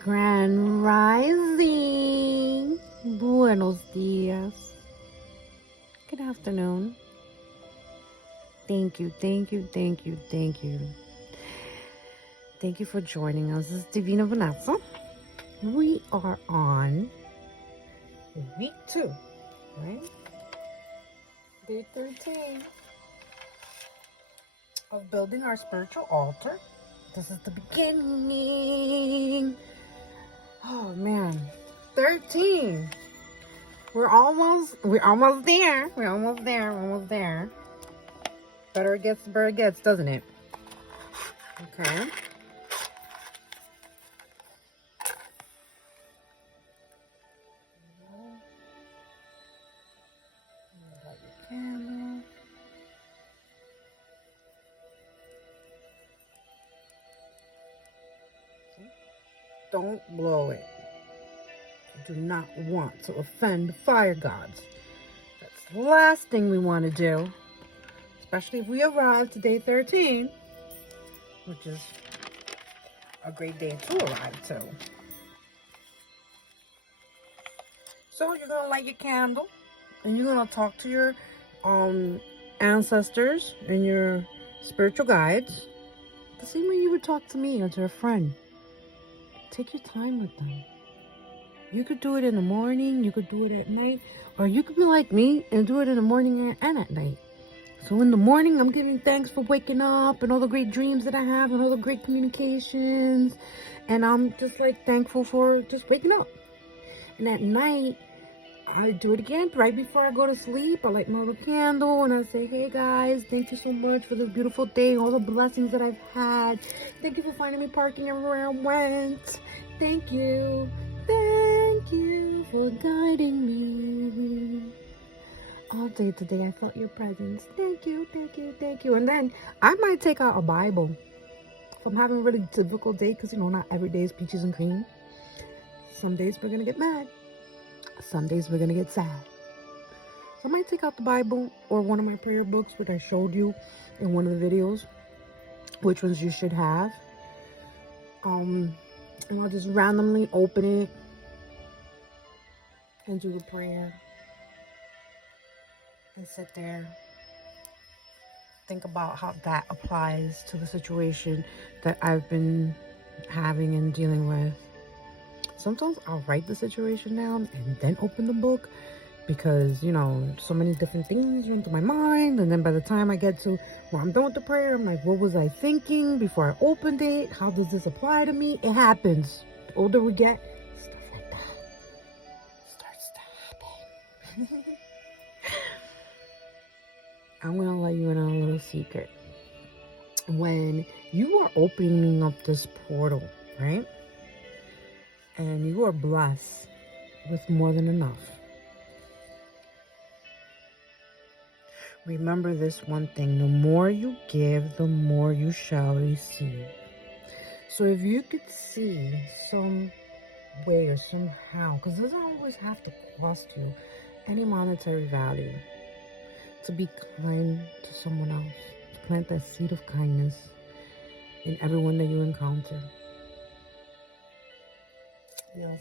Grand Rising. Buenos dias. Good afternoon. Thank you. Thank you for joining us. This is Divina Vanessa. We are on week 2, right? Day 13 of building our spiritual altar. This is the beginning. Oh man, 13. We're almost there. We're almost there. Better it gets, doesn't it? Okay. Light your candle. Don't blow it. You do not want to offend the fire gods. That's the last thing we want to do. Especially if we arrive to day 13, which is a great day to arrive to. So you're going to light your candle and you're going to talk to your ancestors and your spiritual guides the same way you would talk to me or to a friend. Take your time with them. You could do it in the morning, you could do it at night, or you could be like me and do it in the morning and at night. So in the morning, I'm giving thanks for waking up and all the great dreams that I have and all the great communications. And I'm just like thankful for just waking up. And at night, I do it again right before I go to sleep. I light my little candle and I say, hey guys, thank you so much for this beautiful day, all the blessings that I've had. Thank you for finding me parking everywhere I went. Thank you. Thank you for guiding me. All day today, I felt your presence. Thank you. And then I might take out a Bible. If I'm having a really difficult day, because, not every day is peaches and cream. Some days we're going to get mad. Some days we're going to get sad. So I might take out the Bible or one of my prayer books, which I showed you in one of the videos, which ones you should have. And I'll just randomly open it and do a prayer. And sit there, think about how that applies to the situation that I've been having and dealing with. Sometimes I'll write the situation down and then open the book because, so many different things run through my mind. And then by the time I get to where I'm done with the prayer, I'm like, what was I thinking before I opened it? How does this apply to me? It happens. The older we get, stuff like that starts to happen. I'm going to let you in on a little secret. When you are opening up this portal, right? And you are blessed with more than enough. Remember this one thing. The more you give, the more you shall receive. So if you could see some way or somehow, because it doesn't always have to cost you any monetary value, to be kind to someone else, to plant that seed of kindness in everyone that you encounter.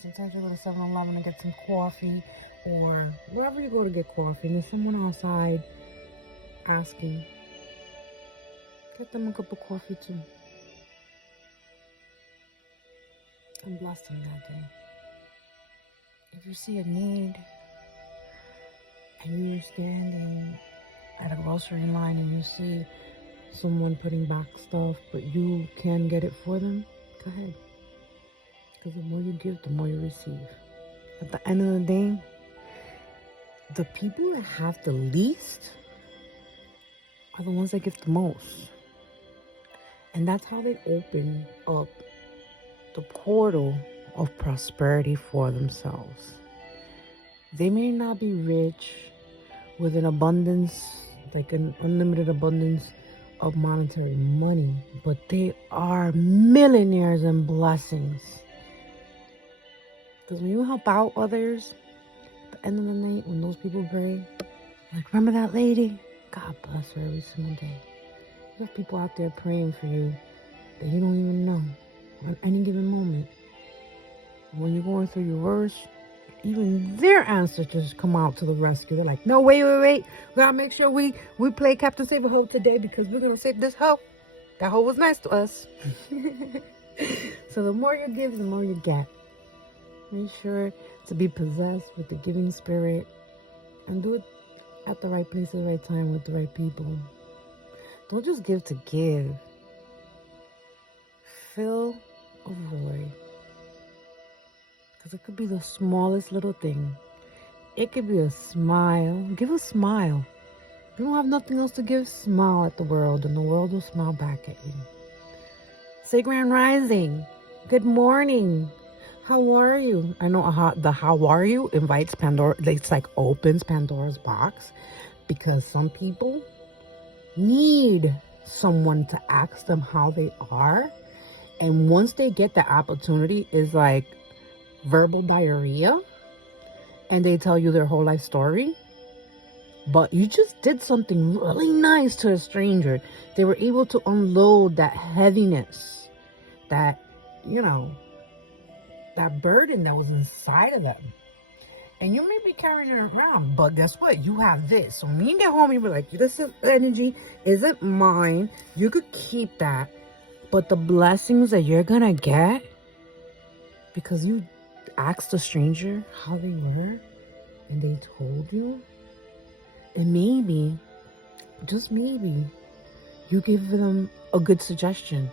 Sometimes you go to 7-Eleven and get some coffee, or wherever you go to get coffee, and there's someone outside asking. Get them a cup of coffee too. And bless them that day. If you see a need, and you're standing at a grocery line and you see someone putting back stuff, but you can get it for them, go ahead. Because the more you give, the more you receive. At the end of the day, the people that have the least are the ones that give the most. And that's how they open up the portal of prosperity for themselves. They may not be rich with an abundance, like an unlimited abundance of monetary money, but they are millionaires in blessings. Because when you help out others, at the end of the night, when those people pray, like, remember that lady? God bless her every single day. You have people out there praying for you that you don't even know on any given moment. when you're going through your worst, even their ancestors come out to the rescue. They're like, no, wait. We gotta make sure we play Captain Save a Hoe today because we're gonna save this hoe. That hoe was nice to us. So the more you give, the more you get. Make sure to be possessed with the giving spirit and do it at the right place at the right time with the right people. Don't just give to give. Fill a void. Because it could be the smallest little thing. It could be a smile. Give a smile. If you don't have nothing else to give, smile at the world and the world will smile back at you. Say Grand Rising. Good morning. How are you? I know the how are you invites Pandora. It's like opens Pandora's box because some people need someone to ask them how they are. And once they get the opportunity, is like verbal diarrhea. And they tell you their whole life story. But you just did something really nice to a stranger. They were able to unload that heaviness, that, that burden that was inside of them. And you may be carrying it around, but guess what? You have this. So when you get home, you be like, this energy isn't mine. You could keep that. But the blessings that you're going to get, because you asked a stranger how they were, and they told you, and maybe, just maybe, you give them a good suggestion,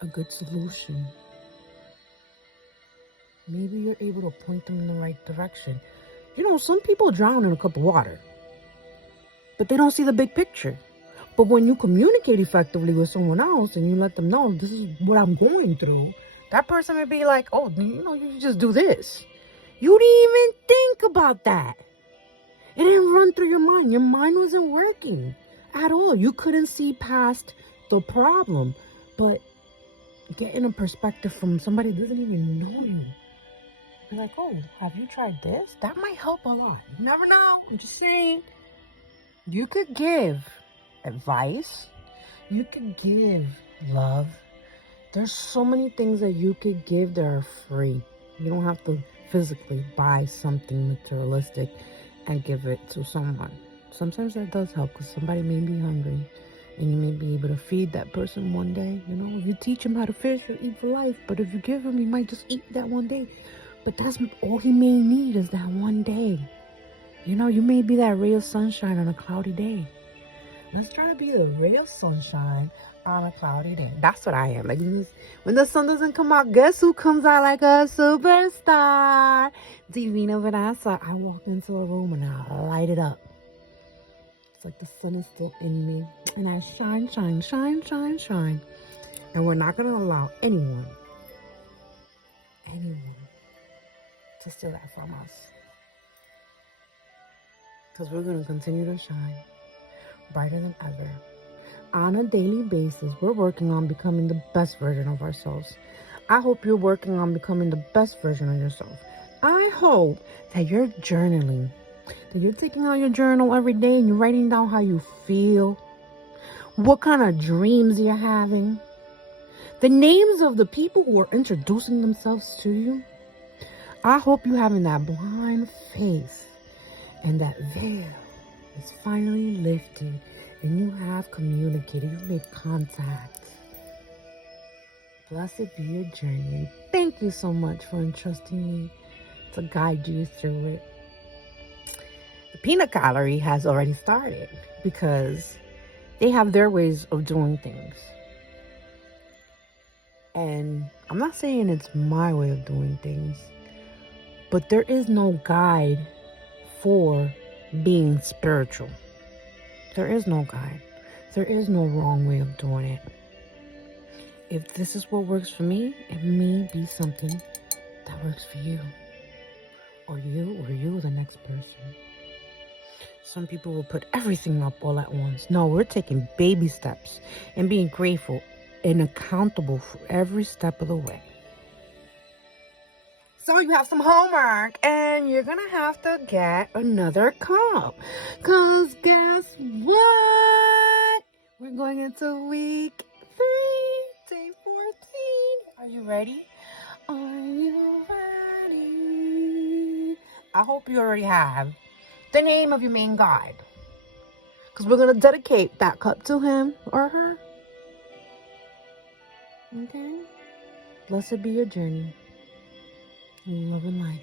a good solution. Maybe you're able to point them in the right direction. Some people drown in a cup of water, but they don't see the big picture. But when you communicate effectively with someone else and you let them know, this is what I'm going through, that person may be like, oh, you just do this. You didn't even think about that. It didn't run through your mind. Your mind wasn't working at all. You couldn't see past the problem. But getting a perspective from somebody who doesn't even know you. Be like, oh, have you tried this? That might help a lot. You never know. I'm just saying. You could give advice. You could give love. There's so many things that you could give that are free. You don't have to physically buy something materialistic and give it to someone. Sometimes that does help because somebody may be hungry and you may be able to feed that person one day. If you teach him how to fish, he'll eat for life. But if you give him, he might just eat that one day. But that's all he may need is that one day. You may be that ray of sunshine on a cloudy day. Let's try to be the ray of sunshine on a cloudy day. That's what I am. Like when the sun doesn't come out, guess who comes out like a superstar? Divina Vanessa. I walk into a room and I light it up. It's like the sun is still in me. And I shine, shine, shine, shine, shine. And we're not going to allow anyone to steal that from us. Because we're going to continue to shine brighter than ever. On a daily basis, we're working on becoming the best version of ourselves. I hope you're working on becoming the best version of yourself. I hope that you're journaling, that you're taking out your journal every day and you're writing down how you feel, what kind of dreams you're having, the names of the people who are introducing themselves to you. I hope you're having that blind faith and that veil is finally lifted and you have communicated, you've made contact. Blessed be your journey. Thank you so much for entrusting me to guide you through it. The peanut gallery has already started because they have their ways of doing things. And I'm not saying it's my way of doing things, but there is no guide for being spiritual. There is no guide. There is no wrong way of doing it. If this is what works for me, it may be something that works for you. Or you, the next person. Some people will put everything up all at once. No, we're taking baby steps and being grateful and accountable for every step of the way. So you have some homework and you're going to have to get another cup. Because guess what? We're going into week 3, day 14. Are you ready? Are you ready? I hope you already have the name of your main guide, because we're going to dedicate that cup to him or her. Okay? Blessed be your journey in love and light.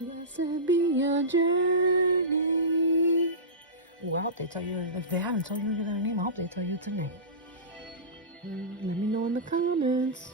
Blessed be your journey. Ooh, I hope they tell you, if they haven't told you their name, I hope they tell you tonight. Let me know in the comments.